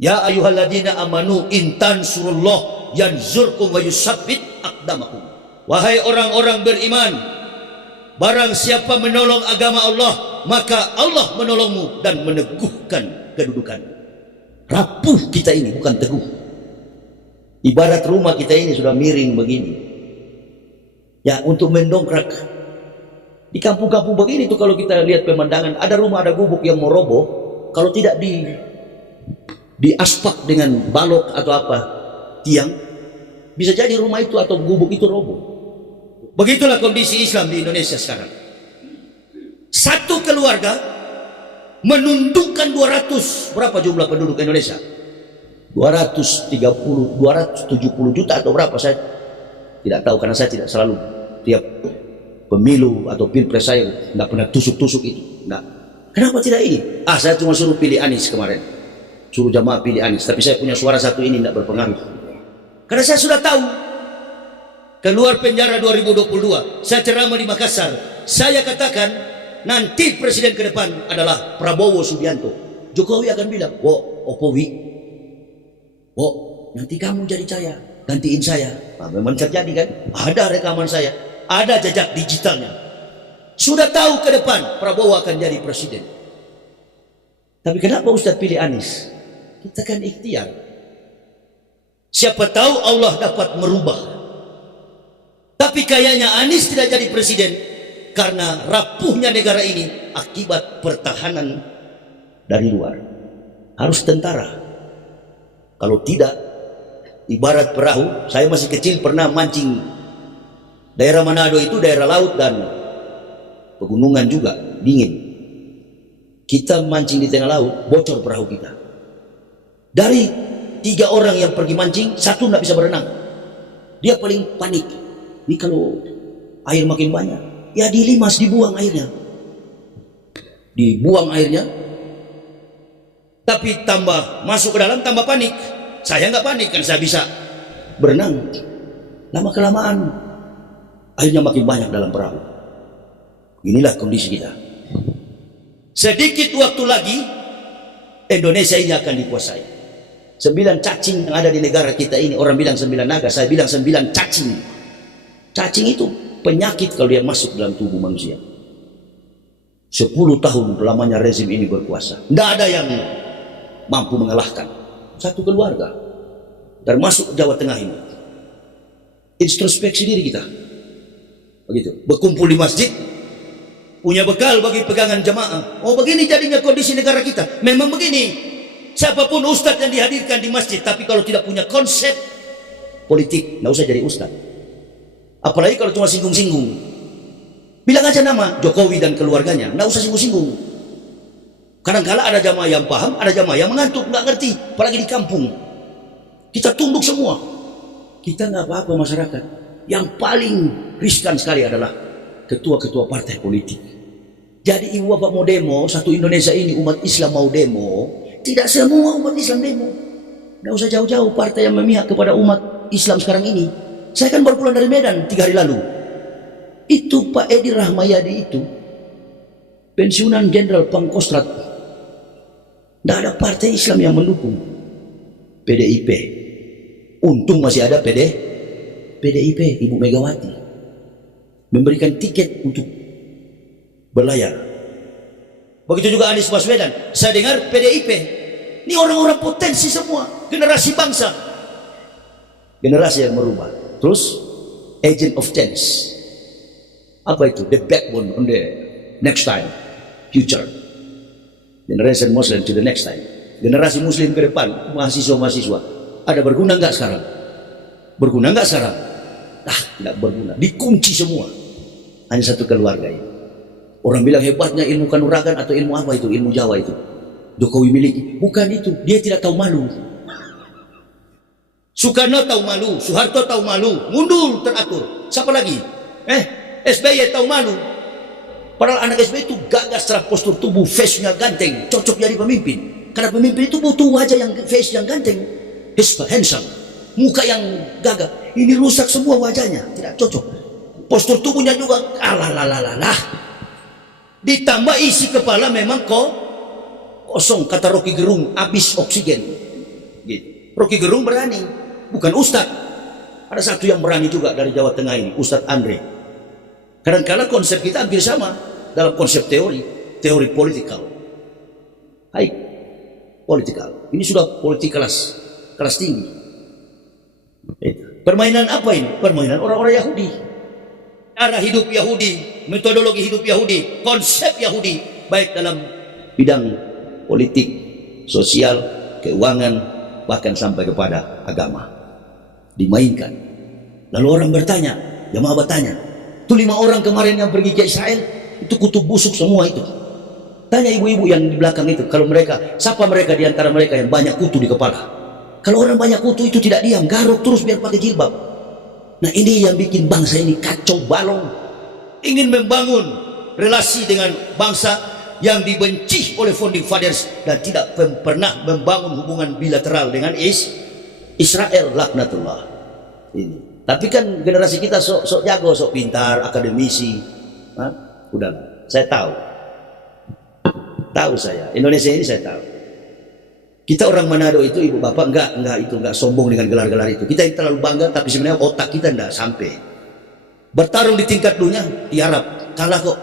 Ya ayyuhalladzina amanu intan surullah yanzurkum wa yusabbit aqdamakum. Wahai orang-orang beriman, barang siapa menolong agama Allah, maka Allah menolongmu dan meneguhkan kedudukan. Rapuh kita ini, bukan teguh. Ibarat rumah kita ini sudah miring begini. Ya, untuk mendongkrak. Di kampung-kampung begini tuh kalau kita lihat pemandangan, ada rumah, ada gubuk yang mau roboh, kalau tidak di aspak dengan balok atau apa, tiang, bisa jadi rumah itu atau gubuk itu roboh. Begitulah kondisi Islam di Indonesia sekarang. Satu keluarga menundukkan 200, berapa jumlah penduduk Indonesia? 270 juta atau berapa, saya tidak tahu karena saya tidak selalu tiap pemilu atau pilpres, saya tidak pernah tusuk-tusuk itu. Nah, kenapa tidak ini? Saya cuma suruh pilih Anies kemarin, suruh jamaah pilih Anies, tapi saya punya suara satu ini tidak berpengaruh. Karena saya sudah tahu, keluar penjara 2022, saya ceramah di Makassar, saya katakan nanti presiden ke depan adalah Prabowo Subianto. Jokowi akan bilang, Opowi, nanti kamu jadi saya, gantiin saya. Nah, memang terjadi kan? Ada rekaman saya, ada jejak digitalnya. Sudah tahu ke depan Prabowo akan jadi presiden. Tapi kenapa Ustadz pilih Anies? Kita kan ikhtiar. Siapa tahu Allah dapat merubah. Tapi kayaknya Anies tidak jadi presiden karena rapuhnya negara ini akibat pertahanan dari luar. Harus tentara. Kalau tidak, ibarat perahu. Saya masih kecil pernah mancing. Daerah Manado itu daerah laut dan pegunungan juga, dingin. Kita mancing di tengah laut, bocor perahu kita. Dari 3 orang yang pergi mancing, 1 tidak bisa berenang. Dia paling panik. Ini kalau air makin banyak, ya dilimas, dibuang airnya. Dibuang airnya. Tapi tambah masuk ke dalam, tambah panik. Saya nggak panik, kan saya bisa berenang. Lama-kelamaan airnya makin banyak dalam perahu. Inilah kondisi kita. Sedikit waktu lagi Indonesia ini akan dikuasai. 9 cacing yang ada di negara kita ini, orang bilang 9 naga, saya bilang 9 cacing. Cacing itu penyakit kalau dia masuk dalam tubuh manusia. 10 tahun lamanya rezim ini berkuasa, tidak ada yang mampu mengalahkan. Satu keluarga, termasuk Jawa Tengah ini. Introspeksi diri kita. Begitu. Berkumpul di masjid, punya bekal bagi pegangan jamaah. Begini jadinya kondisi negara kita. Memang begini. Siapapun ustadz yang dihadirkan di masjid, tapi kalau tidak punya konsep politik, nggak usah jadi ustadz. Apalagi kalau cuma singgung-singgung. Bilang aja nama Jokowi dan keluarganya, nggak usah singgung-singgung. Kadang-kala ada jamaah yang paham, ada jamaah yang mengantuk, nggak ngerti, apalagi di kampung. Kita tunduk semua. Kita nggak apa-apa masyarakat. Yang paling riskan sekali adalah ketua-ketua partai politik. Jadi ibu bapak mau demo, satu Indonesia ini umat Islam mau demo, tidak semua umat Islam demo. Nggak usah jauh-jauh partai yang memihak kepada umat Islam sekarang ini. Saya kan baru pulang dari Medan 3 hari lalu. Itu Pak Edi Rahmayadi itu, pensiunan Jenderal Pangkostrat. Tidak ada partai Islam yang mendukung. PDIP. Untung masih ada PDIP, Ibu Megawati. Memberikan tiket untuk berlayar. Begitu juga Anies Baswedan. Saya dengar PDIP. Ini orang-orang potensi semua. Generasi bangsa. Generasi yang merubah. Terus, agent of change. Apa itu? The backbone on the next time. Future. Generation Muslim to the next time. Generasi Muslim ke depan, mahasiswa-mahasiswa, ada berguna nggak sekarang? Berguna nggak sekarang? Nggak berguna. Dikunci semua. Hanya satu keluarga ini. Orang bilang hebatnya ilmu kanuragan atau ilmu apa itu? Ilmu Jawa itu. Jokowi miliki. Bukan itu. Dia tidak tahu malu. Soekarno tahu malu. Soeharto tahu malu. Mundur teratur. Siapa lagi? SBY tahu malu. Padahal anak SBY itu gagah secara postur tubuh, face-nya ganteng, cocok jadi pemimpin. Karena pemimpin itu butuh wajah yang face yang ganteng, handsome, muka yang gagah. Ini rusak semua wajahnya, tidak cocok. Postur tubuhnya juga Ditambah isi kepala memang kosong, kata Rocky Gerung, habis oksigen. Gitu. Rocky Gerung berani, bukan Ustadz. Ada satu yang berani juga dari Jawa Tengah ini, Ustadz Andre. Kadang-kadang konsep kita hampir sama dalam konsep teori politikal. Hai, politikal. Ini sudah politik kelas tinggi. Permainan apa ini? Permainan orang-orang Yahudi. Cara hidup Yahudi, metodologi hidup Yahudi, konsep Yahudi, baik dalam bidang politik, sosial, keuangan, bahkan sampai kepada agama. Dimainkan. Lalu orang bertanya, jamaah bertanya, itu 5 orang kemarin yang pergi ke Israel, itu kutub busuk semua itu. Tanya ibu-ibu yang di belakang itu, kalau mereka, siapa mereka di antara mereka yang banyak kutu di kepala? Kalau orang banyak kutu itu tidak diam, garuk terus biar pakai jilbab. Nah ini yang bikin bangsa ini kacau balau. Ingin membangun relasi dengan bangsa yang dibenci oleh founding fathers dan tidak pernah membangun hubungan bilateral dengan Israel, laknatullah. Ini. Tapi kan generasi kita sok jago, sok pintar, akademisi. Udah, saya tahu saya. Indonesia ini saya tahu. Kita orang Manado itu, ibu bapak enggak sombong dengan gelar-gelar itu. Kita terlalu bangga, tapi sebenarnya otak kita enggak sampai. Bertarung di tingkat dunia, diharap kalah kok.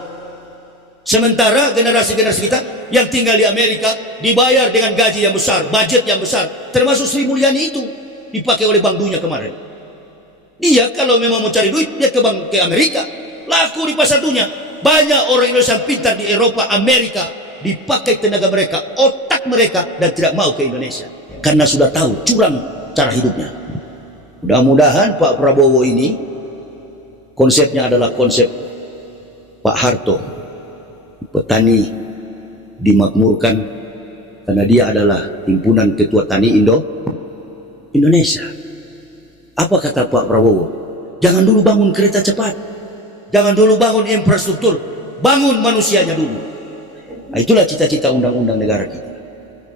Sementara generasi-generasi kita yang tinggal di Amerika dibayar dengan gaji yang besar, budget yang besar, termasuk Sri Mulyani itu dipakai oleh Bank Dunia kemarin. Dia kalau memang mau cari duit, dia ke Amerika, laku di pasar dunia. Banyak orang Indonesia yang pintar di Eropa, Amerika, dipakai tenaga mereka, otak mereka, dan tidak mau ke Indonesia karena sudah tahu curang cara hidupnya. Mudah-mudahan Pak Prabowo ini konsepnya adalah konsep Pak Harto, petani dimakmurkan karena dia adalah himpunan ketua tani Indonesia. Apa kata Pak Prabowo? Jangan dulu bangun kereta cepat, jangan dulu bangun infrastruktur, bangun manusianya dulu. Nah, itulah cita-cita undang-undang negara kita.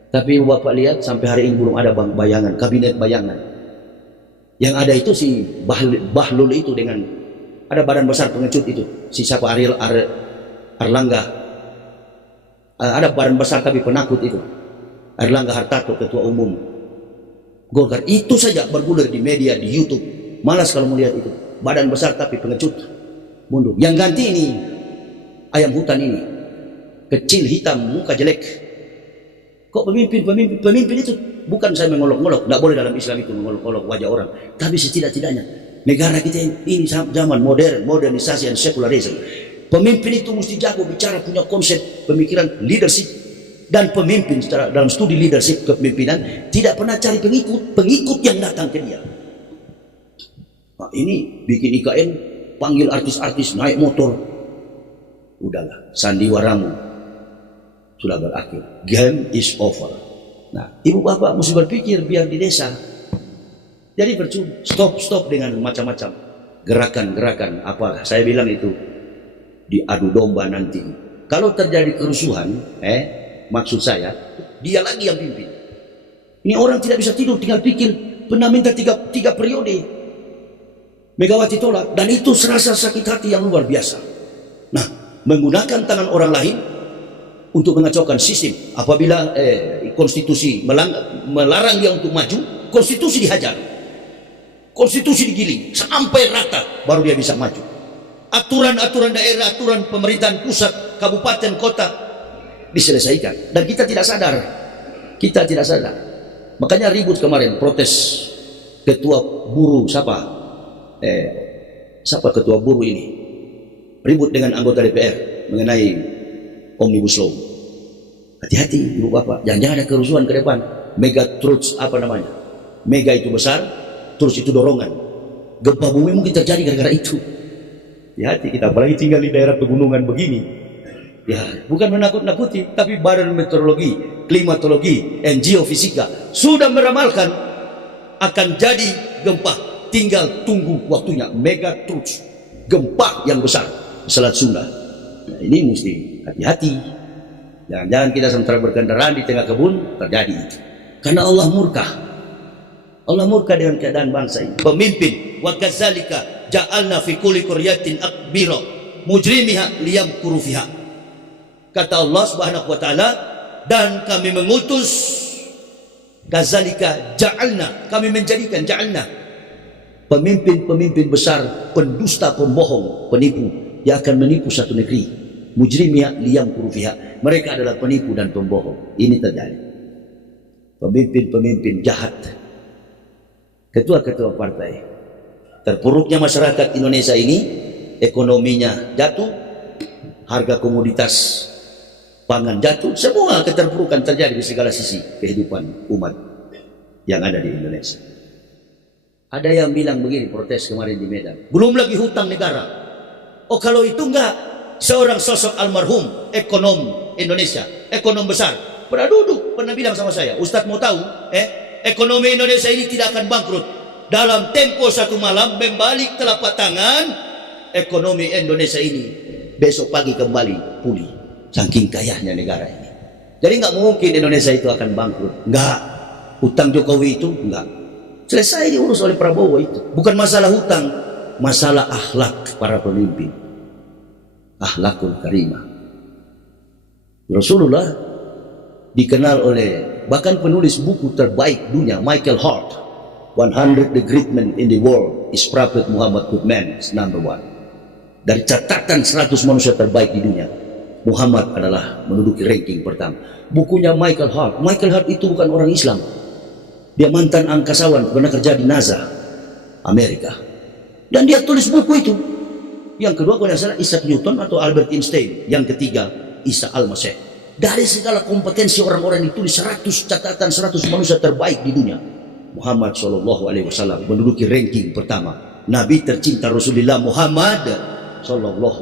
Tapi Bapak lihat sampai hari ini belum ada bayangan, kabinet bayangan. Yang ada itu si Bahlul itu dengan ada badan besar pengecut itu, si siapa Erlangga. Ada badan besar tapi penakut itu, Erlangga Hartarto, ketua umum Golkar. Itu saja bergulir di media, di YouTube. Malas kalau melihat itu. Badan besar tapi pengecut, mundur. Yang ganti ini ayam hutan ini, kecil, hitam, muka jelek. Kok pemimpin itu bukan saya mengolok-olok, tidak boleh dalam Islam itu mengolok-olok wajah orang, tapi setidak-tidaknya negara kita ini zaman modern, modernisasi dan sekularisme. Pemimpin itu mesti jago bicara, punya konsep pemikiran leadership, dan pemimpin dalam studi leadership kepemimpinan tidak pernah cari pengikut yang datang ke dia. Nah, ini bikin IKN panggil artis-artis naik motor. Udahlah, sandiwaramu sudah berakhir. Game is over. Nah, ibu bapak mesti berpikir biar di desa. Jadi percuma. Stop dengan macam-macam gerakan-gerakan apa. Saya bilang itu diadu domba nanti. Kalau terjadi kerusuhan, maksud saya, dia lagi yang pimpin. Ini orang tidak bisa tidur, tinggal pikir. Pernah minta tiga periode. Megawati tolak, dan itu serasa sakit hati yang luar biasa. Nah, menggunakan tangan orang lain untuk mengacaukan sistem. Apabila konstitusi melarang dia untuk maju, konstitusi dihajar, konstitusi digiling sampai rata, baru dia bisa maju. Aturan-aturan daerah, aturan pemerintahan pusat, kabupaten, kota diselesaikan, dan kita tidak sadar. Makanya ribut kemarin, protes ketua buruh siapa ketua buruh ini ribut dengan anggota DPR mengenai Omnibus Law. Hati-hati ibu bapak, jangan ada kerusuhan ke depan. Mega truths mega itu besar, terus itu dorongan, gempa bumi mungkin terjadi gara-gara itu. Hati-hati kita, apalagi tinggal di daerah pegunungan begini. Ya, bukan menakut-nakuti, tapi Badan Meteorologi, Klimatologi, dan Geofisika sudah meramalkan akan jadi gempa. Tinggal tunggu waktunya. Mega truths, gempa yang besar Selat Sunda. Nah, ini mesti hati-hati. Jangan-jangan kita sementara berkendaraan di tengah kebun terjadi itu. Karena Allah murka. Allah murka dengan keadaan bangsa ini. Pemimpin, wa kadzalika ja'alna fi kulli qaryatin akbira mujrimiha liyamkuru fiha. Kata Allah Subhanahu wa taala, dan kami mengutus Kazalika ja'alna, kami menjadikan, ja'alna, pemimpin-pemimpin besar, pendusta, pembohong, penipu, yang akan menipu satu negeri. Mujrimia liyamkuru fiha, mereka adalah penipu dan pembohong. Ini terjadi. Pemimpin-pemimpin jahat, ketua-ketua partai. Terpuruknya masyarakat Indonesia ini, ekonominya jatuh, harga komoditas pangan jatuh, semua keterpurukan terjadi di segala sisi kehidupan umat yang ada di Indonesia. Ada yang bilang begini, protes kemarin di Medan, belum lagi hutang negara. Oh, kalau itu enggak, seorang sosok almarhum ekonom Indonesia, ekonom besar, pernah duduk, pernah bilang sama saya, Ustadz mau tahu, ekonomi Indonesia ini tidak akan bangkrut. Dalam tempo satu malam membalik telapak tangan, ekonomi Indonesia ini besok pagi kembali pulih. Saking kayanya negara ini. Jadi nggak mungkin Indonesia itu akan bangkrut. Nggak. Hutang Jokowi itu nggak. Selesai diurus oleh Prabowo itu. Bukan masalah hutang, masalah akhlak para pemimpin. Akhlakul karimah. Rasulullah dikenal oleh bahkan penulis buku terbaik dunia, Michael Hart, 100 the great men in the world is Prophet Muhammad Goodman is number 1. Dari catatan 100 manusia terbaik di dunia, Muhammad adalah menduduki ranking pertama. Bukunya Michael Hart. Michael Hart itu bukan orang Islam. Dia mantan angkasawan, pernah kerja di NASA Amerika. Dan dia tulis buku itu. Yang kedua kalau tidak salah Isaac Newton atau Albert Einstein. Yang ketiga Isa Al-Masih. Dari segala kompetensi orang-orang ditulis 100 catatan 100 manusia terbaik di dunia. Muhammad SAW menduduki ranking pertama. Nabi tercinta Rasulullah Muhammad SAW